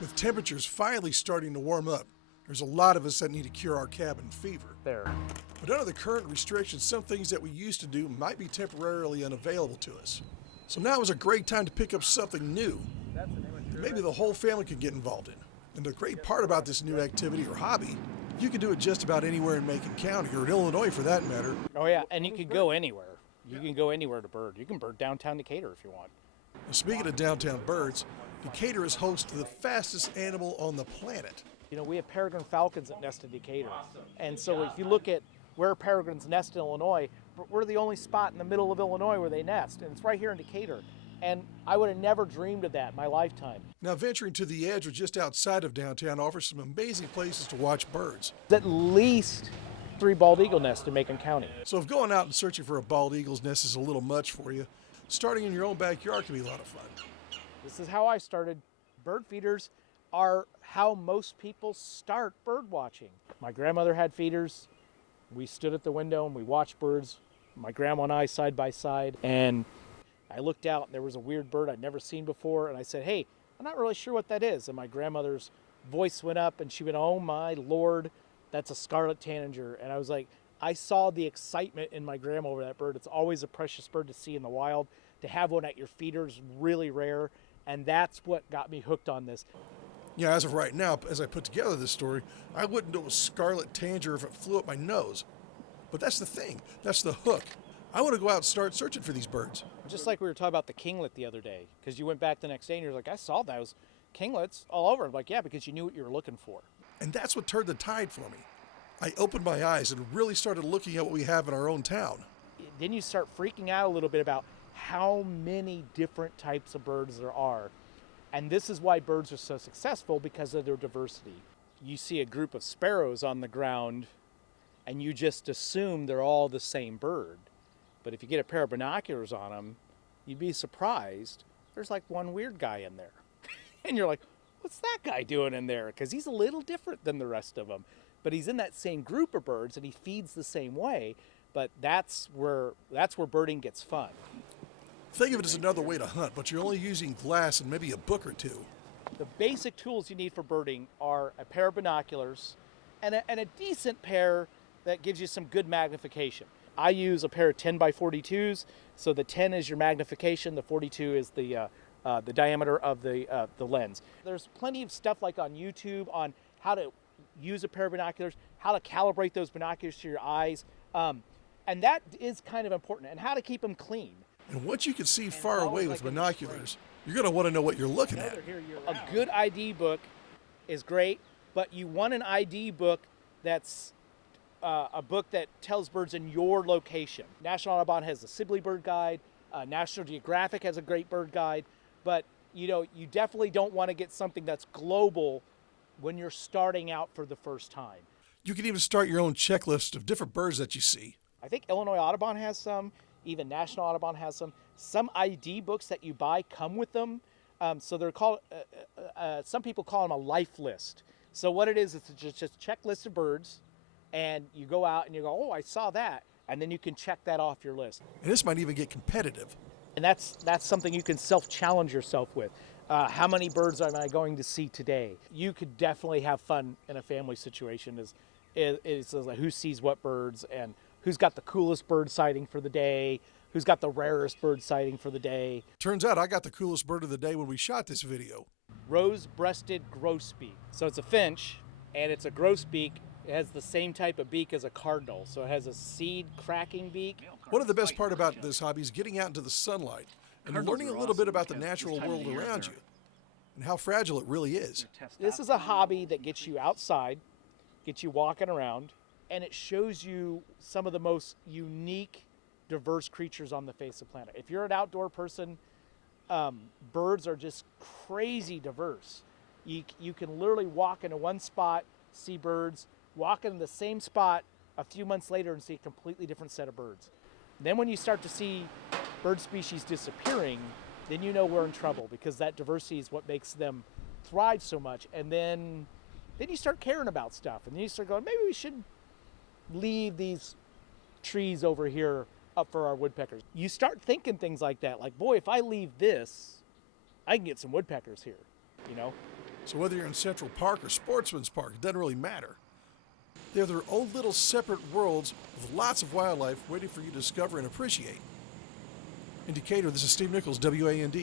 With temperatures finally starting to warm up, there's a lot of us that need to cure our cabin fever. There. But under the current restrictions, some things that we used to do might be temporarily unavailable to us. So now is a great time to pick up something new that maybe the whole family could get involved in. And the great part about this new activity or hobby, you can do it just about anywhere in Macon County, or in Illinois for that matter. Oh yeah, and you can go anywhere. You can go anywhere to bird. You can bird downtown Decatur if you want. Now, speaking of downtown birds, Decatur is host to the fastest animal on the planet. You know, we have peregrine falcons that nest in Decatur. And so if you look at where peregrines nest in Illinois, we're the only spot in the middle of Illinois where they nest, and it's right here in Decatur. And I would have never dreamed of that in my lifetime. Now, venturing to the edge or just outside of downtown offers some amazing places to watch birds. At least 3 bald eagle nests in Macon County. So if going out and searching for a bald eagle's nest is a little much for you, starting in your own backyard can be a lot of fun. This is how I started. Bird feeders are how most people start bird watching. My grandmother had feeders. We stood at the window and we watched birds, my grandma and I side by side, and I looked out and there was a weird bird I'd never seen before, and I said, "Hey, I'm not really sure what that is." And my grandmother's voice went up and she went, "Oh my Lord, that's a scarlet tanager." And I was like, I saw the excitement in my grandma over that bird. It's always a precious bird to see in the wild. To have one at your feeder is really rare, and that's what got me hooked on this. Yeah, as of right now, as I put together this story, I wouldn't know a scarlet tanager if it flew up my nose. But that's the thing. That's the hook. I want to go out and start searching for these birds. Just like we were talking about the kinglet the other day, because you went back the next day and you're like, I saw those kinglets all over. I'm like, yeah, because you knew what you were looking for. And that's what turned the tide for me. I opened my eyes and really started looking at what we have in our own town. Then you start freaking out a little bit about how many different types of birds there are. And this is why birds are so successful, because of their diversity. You see a group of sparrows on the ground and you just assume they're all the same bird. But if you get a pair of binoculars on them, you'd be surprised. There's like one weird guy in there. And you're like, what's that guy doing in there? Because he's a little different than the rest of them. But he's in that same group of birds and he feeds the same way. But that's where birding gets fun. Think of it as another way to hunt, but you're only using glass and maybe a book or two. The basic tools you need for birding are a pair of binoculars and a decent pair that gives you some good magnification. I use a pair of 10 by 42s, so the 10 is your magnification, the 42 is the diameter of the lens. There's plenty of stuff like on YouTube on how to use a pair of binoculars, how to calibrate those binoculars to your eyes, and that is kind of important, and how to keep them clean. And once you can see far away with binoculars, you're going to want to know what you're looking at. A good ID book is great, but you want an ID book that's a book that tells birds in your location. National Audubon has the Sibley Bird Guide. National Geographic has a great bird guide. But you definitely don't want to get something that's global when you're starting out for the first time. You can even start your own checklist of different birds that you see. I think Illinois Audubon has some. Even National Audubon has some. Some ID books that you buy come with them. So they're called, some people call them a life list. So what it is, it's just a checklist of birds, and you go out and you go, oh, I saw that. And then you can check that off your list. And this might even get competitive. And that's something you can self-challenge yourself with. How many birds am I going to see today? You could definitely have fun in a family situation. Is like who sees what birds and who's got the coolest bird sighting for the day, who's got the rarest bird sighting for the day. Turns out I got the coolest bird of the day when we shot this video. Rose-breasted grosbeak. So it's a finch, and it's a grosbeak. It has the same type of beak as a cardinal, so it has a seed-cracking beak. One of the best part about this hobby is getting out into the sunlight and learning a little bit about the natural world around you and how fragile it really is. This is a hobby that gets you outside, gets you walking around, and it shows you some of the most unique, diverse creatures on the face of the planet. If you're an outdoor person, birds are just crazy diverse. You can literally walk into one spot, see birds, walk in the same spot a few months later and see a completely different set of birds. Then when you start to see bird species disappearing, then you know we're in trouble, because that diversity is what makes them thrive so much. And then you start caring about stuff, and then you start going, maybe we should leave these trees over here up for our woodpeckers. You start thinking things like that, like, boy, if I leave this, I can get some woodpeckers here, So whether you're in Central Park or Sportsman's Park, it doesn't really matter. They're their own little separate worlds with lots of wildlife waiting for you to discover and appreciate. In Decatur, this is Steve Nichols, WAND.